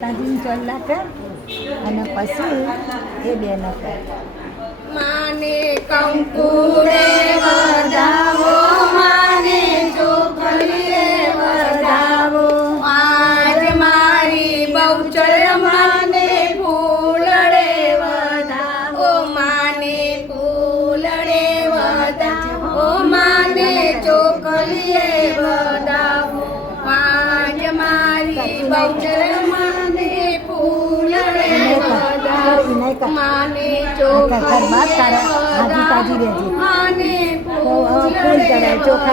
તાજી ચોલ્લા કર અને પછી એ બેનો કર. માને કંકુ રે વધાવો, માને ચોખલી રે વધાવો, આજ મારી બહુચર માને ફૂલ રે વધાવો, માને ફૂલ રે વધાવો, માને ચોખલી રે વધાવો, આજ મારી બહુચર માને ફૂલ રે વધાવો, માને ચોખા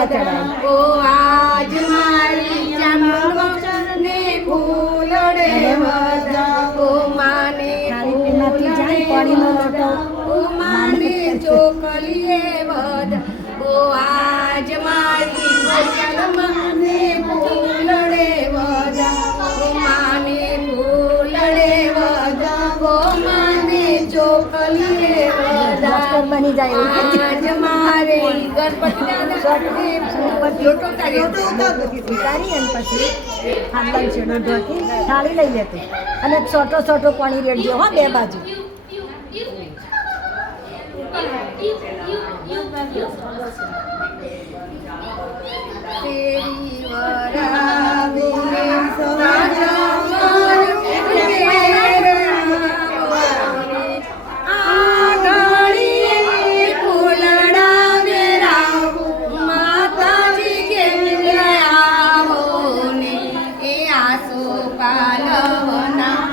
ચડાય. ઓ આજ મારી ચામડને ફૂલ રે વધાવો, માને થાળી જાય પાણીનો લોટો ઓ માને ચોખલીએ વધાવો, આજ મારી ચામડને ફૂલ રે વધાવો, માને ફૂલ રે વધાવો, માને ચોખલીએ વધાવો, બની જાય આજ મારે ગણપતિ ઉતારી અને પછી ખાંડવાનું છેડો ઢોકી થાળી લઈ લેતી અને છોટો છોટો પાણી રેડજો હો બે બાજુ. તેરી વરાવે પાલવના